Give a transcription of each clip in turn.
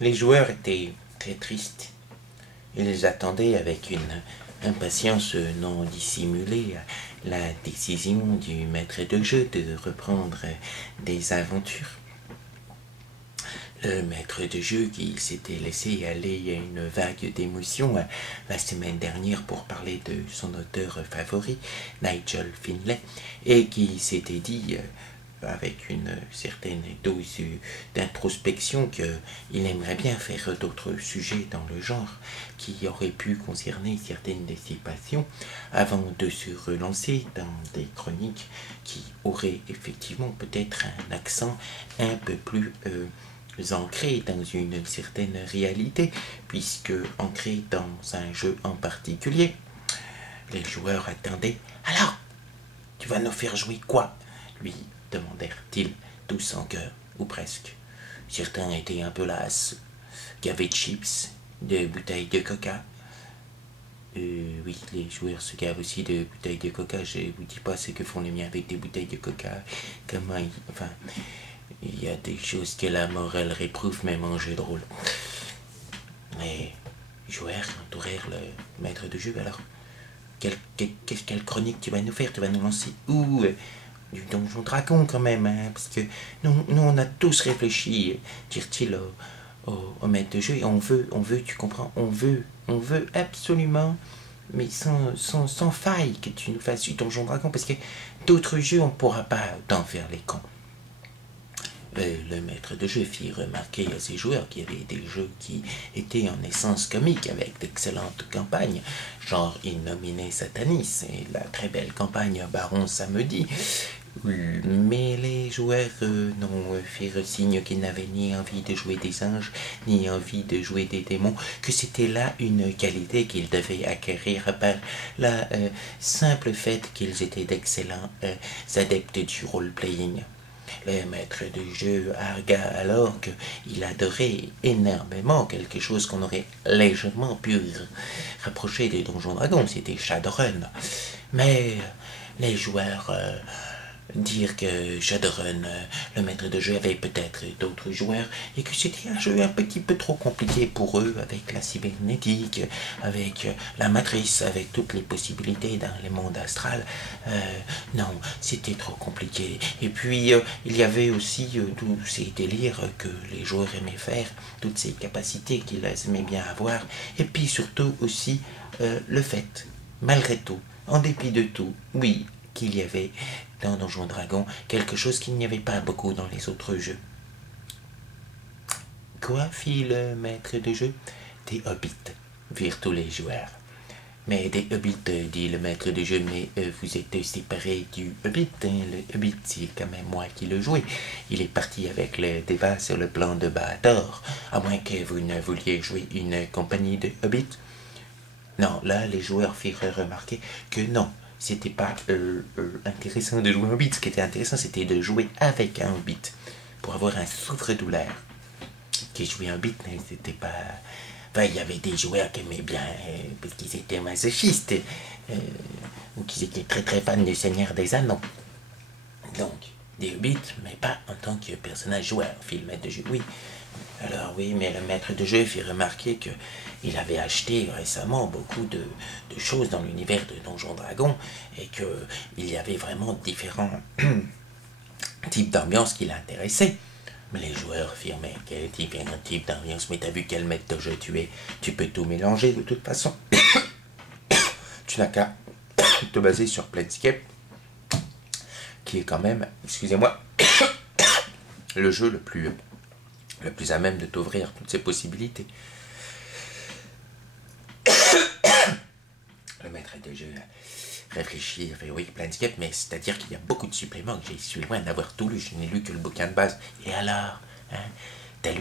Les joueurs étaient très tristes. Ils attendaient avec une impatience non dissimulée la décision du maître de jeu de reprendre des aventures. Le maître de jeu qui s'était laissé aller à une vague d'émotion la semaine dernière pour parler de son auteur favori, Nigel Finlay, et qui s'était dit avec une certaine dose d'introspection qu'il aimerait bien faire d'autres sujets dans le genre qui auraient pu concerner certaines de ses passions avant de se relancer dans des chroniques qui auraient effectivement peut-être un accent un peu plus ancré dans une certaine réalité, puisque ancré dans un jeu en particulier. Les joueurs attendaient. Alors, tu vas nous faire jouer quoi? Lui demandèrent-ils tous en chœur, ou presque. Certains étaient un peu lasses, gavés de chips, de bouteilles de coca. Oui, les joueurs se gavent aussi de bouteilles de coca. Je vous dis pas ce que font les miens avec des bouteilles de coca. Comment ils... Enfin, il y a des choses que la morale réprouve même en jeu de rôle. Les joueurs entourèrent le maître de jeu. Alors, quelle chronique tu vas nous faire? Tu vas nous lancer où? Du Donjon Dragon quand même, hein, parce que nous on a tous réfléchi, dirent-ils au maître de jeu, et on veut, tu comprends, on veut absolument, mais sans faille, que tu nous fasses du Donjon Dragon, parce que d'autres jeux on ne pourra pas t'en faire les cons. Le maître de jeu fit remarquer à ses joueurs qu'il y avait des jeux qui étaient en essence comiques avec d'excellentes campagnes, genre Innominé Satanis et la très belle campagne Baron Samedi. Mais les joueurs firent signe qu'ils n'avaient ni envie de jouer des anges, ni envie de jouer des démons, que c'était là une qualité qu'ils devaient acquérir par la simple fait qu'ils étaient d'excellents adeptes du role-playing. Le maître de jeu argua alors qu'il adorait énormément quelque chose qu'on aurait légèrement pu rapprocher des Donjons Dragons, c'était Shadowrun. Mais les joueurs dire que Shadowrun, le maître de jeu, avait peut-être d'autres joueurs et que c'était un jeu un petit peu trop compliqué pour eux, avec la cybernétique, avec la matrice, avec toutes les possibilités dans les mondes astral. Non, c'était trop compliqué. Et puis, il y avait aussi tous ces délires que les joueurs aimaient faire, toutes ces capacités qu'ils aimaient bien avoir, et puis surtout aussi le fait, malgré tout, en dépit de tout, oui, qu'il y avait dans Donjon Dragon quelque chose qu'il n'y avait pas beaucoup dans les autres jeux. Quoi, fit le maître de jeu? Des hobbits, virent tous les joueurs. Mais des hobbits, dit le maître de jeu, mais vous êtes séparés du hobbit, hein? Le hobbit, c'est quand même moi qui le jouais. Il est parti avec le débat sur le plan de Baator, à moins que vous ne vouliez jouer une compagnie de hobbits. Non, là, les joueurs firent remarquer que non, c'était pas intéressant de jouer un hobbit. Ce qui était intéressant, c'était de jouer avec un hobbit pour avoir un souffre-douleur. Qui jouait un hobbit, c'était pas... Enfin, il y avait des joueurs qui aimaient bien parce qu'ils étaient masochistes ou qu'ils étaient très très fans du Seigneur des Anneaux. Donc, des hobbits, mais pas en tant que personnage joueur, fit le maître de jeu. Oui. Alors oui, mais le maître de jeu fit remarquer qu'il avait acheté récemment beaucoup de choses dans l'univers de Donjon Dragon et qu'il y avait vraiment différents types d'ambiance qui l'intéressaient. Mais les joueurs firent, mais quel type d'ambiance? Mais t'as vu quel maître de jeu tu es? Tu peux tout mélanger de toute façon. Tu n'as qu'à te baser sur Planescape, qui est quand même, excusez-moi, le jeu le plus à même de t'ouvrir toutes ces possibilités. Le maître de jeu réfléchit, fait oui, Planescape, mais c'est-à-dire qu'il y a beaucoup de suppléments que je suis loin d'avoir tout lu, je n'ai lu que le bouquin de base. Et alors, hein, t'as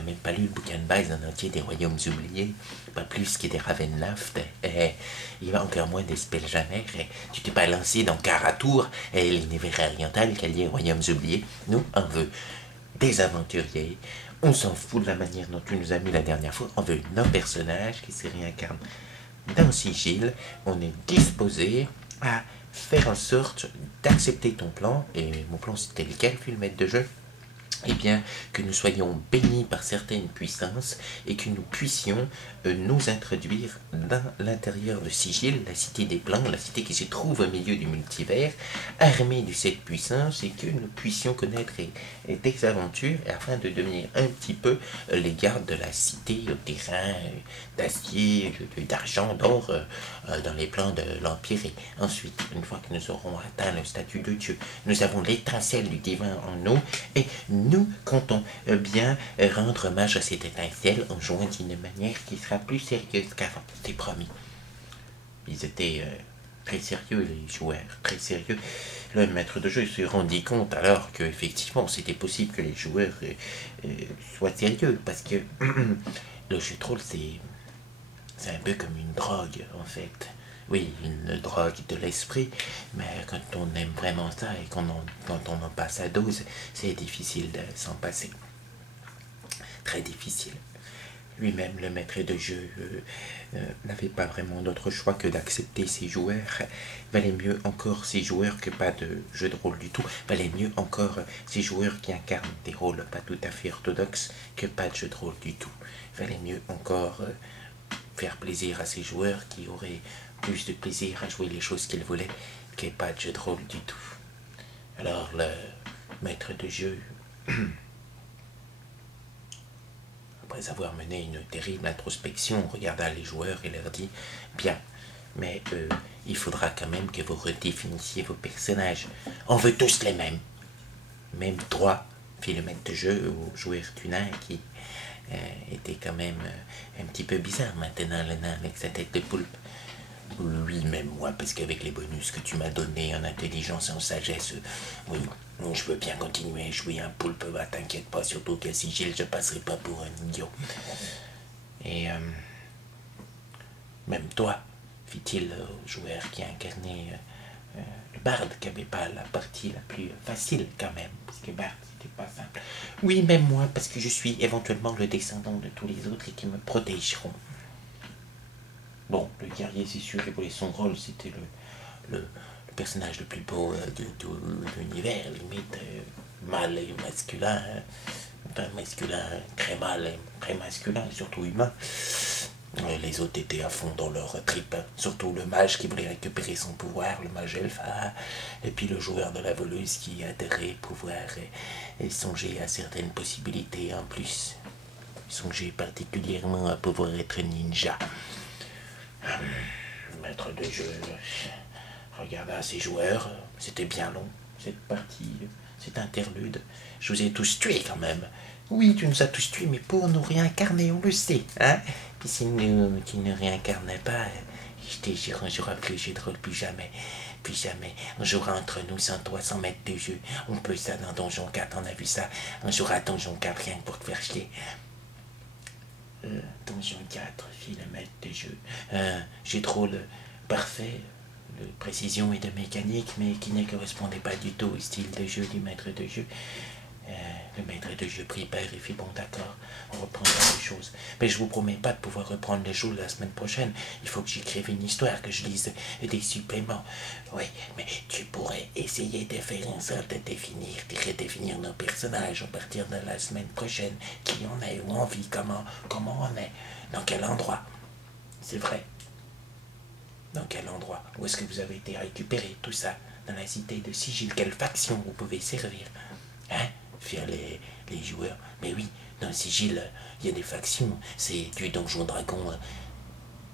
même pas lu le bouquin de base en entier des Royaumes oubliés, pas plus que des Ravenloft, il y a encore moins des Spelljammer, tu t'es pas lancé dans Karatour et l'univers oriental qu'elle y est Royaumes oubliés. Nous, on veut des aventuriers, on s'en fout de la manière dont tu nous as mis la dernière fois, on veut nos personnages qui se réincarnent dans Sigil, on est disposé à faire en sorte d'accepter ton plan, et mon plan c'était lequel, fut le maître de jeu? eh bien, que nous soyons bénis par certaines puissances et que nous puissions nous introduire dans l'intérieur de Sigil, la cité des plans, la cité qui se trouve au milieu du multivers, armée de cette puissance, et que nous puissions connaître des aventures afin de devenir un petit peu les gardes de la cité au terrain d'acier, d'argent, d'or dans les plans de l'Empire. Et ensuite, une fois que nous aurons atteint le statut de Dieu, nous avons l'étincelle du divin en nous et nous comptons bien rendre hommage à cette étincelle en jouant d'une manière qui sera plus sérieuse qu'avant, c'est promis. Ils étaient très sérieux, les joueurs, très sérieux. Le maître de jeu se rendit compte alors qu'effectivement c'était possible que les joueurs soient sérieux, parce que le jeu de rôle c'est un peu comme une drogue en fait. Oui, une drogue de l'esprit, mais quand on aime vraiment ça et quand on en passe à dose, c'est difficile de s'en passer. Très difficile. Lui-même, le maître de jeu, n'avait pas vraiment d'autre choix que d'accepter ses joueurs. Valait mieux encore ces joueurs que pas de jeu de rôle du tout. Valait mieux encore ces joueurs qui incarnent des rôles pas tout à fait orthodoxes que pas de jeu de rôle du tout. Valait mieux encore faire plaisir à ces joueurs qui auraient plus de plaisir à jouer les choses qu'ils voulaient que pas de jeu de rôle du tout. Alors le maître de jeu, après avoir mené une terrible introspection, regarda les joueurs et leur dit « Bien, mais il faudra quand même que vous redéfinissiez vos personnages. On veut tous les mêmes. » Même droit, fit le maître de jeu au joueur du nain qui était quand même un petit peu bizarre maintenant, le nain avec sa tête de poulpe. Oui, même moi, parce qu'avec les bonus que tu m'as donnés en intelligence et en sagesse, oui, je peux bien continuer à jouer un poulpe, bah, t'inquiète pas, surtout qu'à Sigil, je passerai pas pour un idiot. Et même toi, fit-il au joueur qui incarnait le barde, qui n'avait pas la partie la plus facile quand même, parce que barde, c'était pas simple. Oui, même moi, parce que je suis éventuellement le descendant de tous les autres et qui me protégeront. Bon, le guerrier, c'est sûr, et pour son rôle, c'était le personnage le plus beau de l'univers, limite mâle et masculin, enfin masculin, très mâle et très masculin, surtout humain. Les autres étaient à fond dans leur trip, surtout le mage qui voulait récupérer son pouvoir, le mage elfe, et puis le joueur de la voleuse qui adorait pouvoir et songer à certaines possibilités en plus. Songer particulièrement à pouvoir être ninja. Maître de jeu regarda ses joueurs, c'était bien long, cette partie, cet interlude. Je vous ai tous tués quand même. Oui, tu nous as tous tués, mais pour nous réincarner, on le sait, hein. Puis si nous qui ne réincarnait pas, je te jure, on jouera plus jeu de rôle, plus jamais. Plus jamais. On jouera entre nous, sans toi, sans maître de jeu. On peut ça dans Donjon 4, on a vu ça. On jouera à Donjon 4 rien que pour te faire chier. Donjon 4, fit le maître de jeu. Jeu de rôle parfait, de précision et de mécanique, mais qui ne correspondait pas du tout au style de jeu du maître de jeu. Le maître de jeu prit père et fit bon d'accord, on reprendra les choses. Mais je vous promets pas de pouvoir reprendre les choses la semaine prochaine. Il faut que j'écrive une histoire, que je lise des suppléments. Oui, mais tu pourrais essayer de faire en sorte de redéfinir nos personnages à partir de la semaine prochaine. Qui on est, où on vit, comment on est, dans quel endroit. C'est vrai. Dans quel endroit? Où est-ce que vous avez été récupéré, tout ça? Dans la cité de Sigil, quelle faction vous pouvez servir? Hein? Faire les joueurs. Mais oui, dans Sigil, il y a des factions. C'est du donjon dragon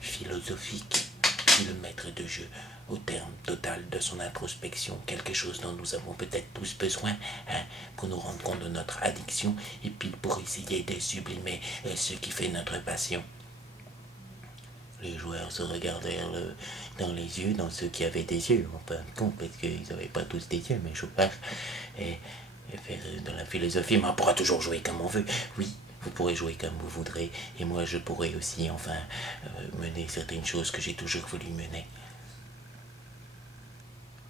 philosophique, dit le maître de jeu, au terme total de son introspection. Quelque chose dont nous avons peut-être tous besoin, hein, pour nous rendre compte de notre addiction et puis pour essayer de sublimer ce qui fait notre passion. Les joueurs se regardèrent dans les yeux, dans ceux qui avaient des yeux, en fin de compte, parce qu'ils n'avaient pas tous des yeux, mais joueurs, et faire de la philosophie. Mais on pourra toujours jouer comme on veut. Oui, vous pourrez jouer comme vous voudrez, et moi je pourrai aussi, enfin, mener certaines choses que j'ai toujours voulu mener.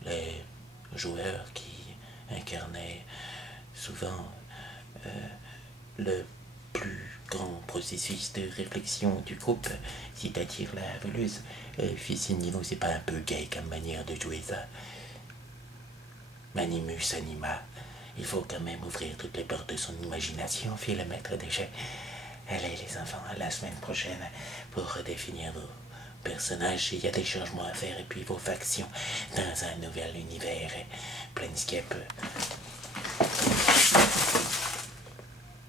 Les joueurs qui incarnaient souvent le plus grand processus de réflexion du groupe, c'est-à-dire la voleuse, fit signe, c'est pas un peu gay comme manière de jouer ça. Manimus anima. il faut quand même ouvrir toutes les portes de son imagination, fit le maître des jeux. Allez les enfants, à la semaine prochaine pour redéfinir vos personnages. Il y a des changements à faire et puis vos factions dans un nouvel univers. Planescape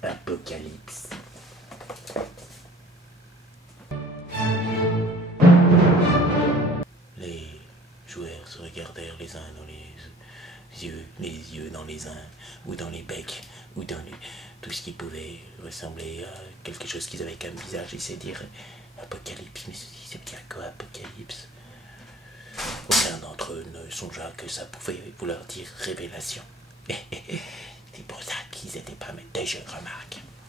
Apocalypse. Les joueurs se regardèrent les uns dans les yeux dans les uns, ou dans les becs, ou dans tout ce qui pouvait ressembler à quelque chose qu'ils avaient comme visage, et se dire Apocalypse, mais c'est bien quoi Apocalypse? Aucun d'entre eux ne songea que ça pouvait vouloir dire révélation. C'est pour ça qu'ils n'étaient pas maîtres de jeu, remarque.